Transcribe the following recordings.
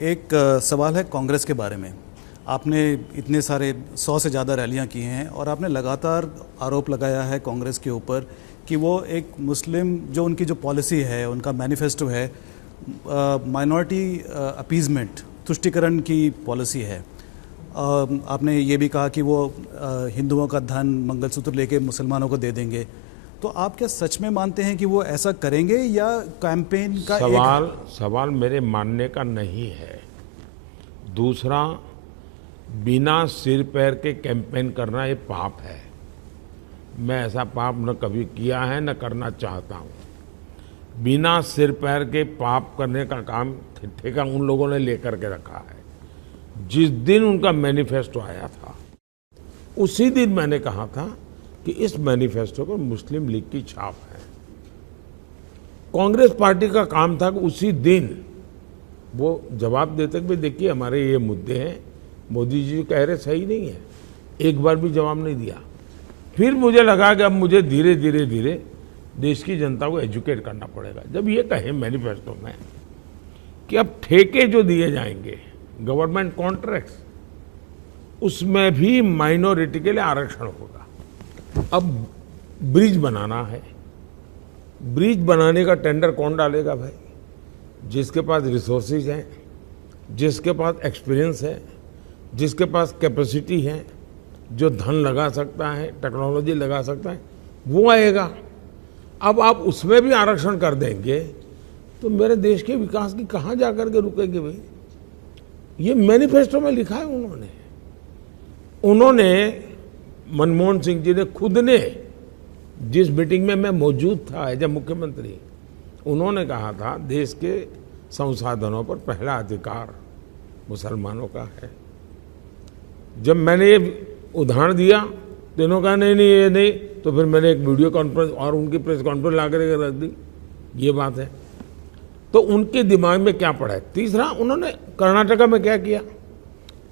एक सवाल है कांग्रेस के बारे में। आपने इतने सारे 100 से ज़्यादा रैलियां की हैं और आपने लगातार आरोप लगाया है कांग्रेस के ऊपर कि वो एक मुस्लिम जो उनकी जो पॉलिसी है, उनका मैनिफेस्टो है, माइनॉरिटी अपीजमेंट, तुष्टीकरण की पॉलिसी है। आपने ये भी कहा कि वो हिंदुओं का धन, मंगलसूत्र लेके मुसलमानों को दे देंगे। तो आप क्या सच में मानते हैं कि वो ऐसा करेंगे या कैंपेन का सवाल मेरे मानने का नहीं है। दूसरा, बिना सिर पैर के कैंपेन करना ये पाप है। मैं ऐसा पाप न कभी किया है न करना चाहता हूँ। बिना सिर पैर के पाप करने का काम ठेका उन लोगों ने लेकर के रखा है। जिस दिन उनका मैनिफेस्टो आया था उसी दिन मैंने कहा था कि इस मैनिफेस्टो पर मुस्लिम लीग की छाप है। कांग्रेस पार्टी का काम था कि उसी दिन वो जवाब देते कि देखिए हमारे ये मुद्दे हैं, मोदी जी कह रहे सही नहीं है। एक बार भी जवाब नहीं दिया। फिर मुझे लगा कि अब मुझे धीरे धीरे देश की जनता को एजुकेट करना पड़ेगा। जब ये कहे मैनिफेस्टो में कि अब ठेके जो दिए जाएंगे, गवर्नमेंट कॉन्ट्रैक्ट्स, उसमें भी माइनॉरिटी के लिए आरक्षण होगा। अब ब्रिज बनाना है, ब्रिज बनाने का टेंडर कौन डालेगा भाई? जिसके पास रिसोर्सेज हैं, जिसके पास एक्सपीरियंस है, जिसके पास कैपेसिटी है, जो धन लगा सकता है, टेक्नोलॉजी लगा सकता है, वो आएगा। अब आप उसमें भी आरक्षण कर देंगे तो मेरे देश के विकास की कहाँ जाकर के रुकेंगे भाई? ये मैनिफेस्टो में लिखा है उन्होंने मनमोहन सिंह जी ने खुद ने, जिस मीटिंग में मैं मौजूद था जब मुख्यमंत्री, उन्होंने कहा था देश के संसाधनों पर पहला अधिकार मुसलमानों का है। जब मैंने ये उदाहरण दिया तो इन्होंने कहा नहीं ये नहीं, तो फिर मैंने एक वीडियो कॉन्फ्रेंस और उनकी प्रेस कॉन्फ्रेंस ला करके रख दी। ये बात है। तो उनके दिमाग में क्या पड़ा है? तीसरा, उन्होंने कर्नाटका में क्या किया?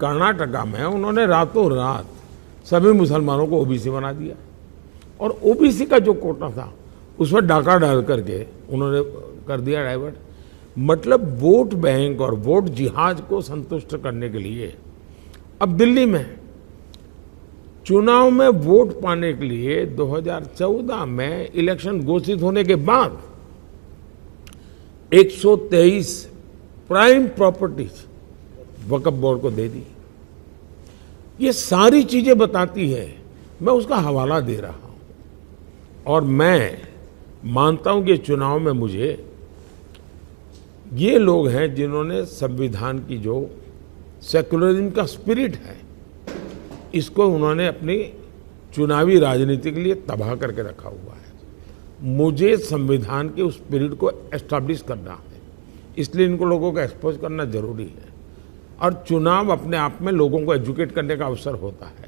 कर्नाटका में उन्होंने रातों रात सभी मुसलमानों को ओबीसी बना दिया और ओबीसी का जो कोटा था उसमें डाका डाल करके उन्होंने कर दिया डाइवर्ट। मतलब वोट बैंक और वोट जिहाद को संतुष्ट करने के लिए अब दिल्ली में चुनाव में वोट पाने के लिए 2014 में इलेक्शन घोषित होने के बाद 123 प्राइम प्रॉपर्टीज वक्फ बोर्ड को दे दी। ये सारी चीजें बताती है, मैं उसका हवाला दे रहा हूं। और मैं मानता हूं कि चुनाव में मुझे ये लोग हैं जिन्होंने संविधान की जो सेकुलरिज्म का स्पिरिट है, इसको उन्होंने अपनी चुनावी राजनीति के लिए तबाह करके रखा हुआ है। मुझे संविधान के उस स्पिरिट को एस्टैब्लिश करना है, इसलिए इनको लोगों को एक्सपोज करना जरूरी है। और चुनाव अपने आप में लोगों को एजुकेट करने का अवसर होता है।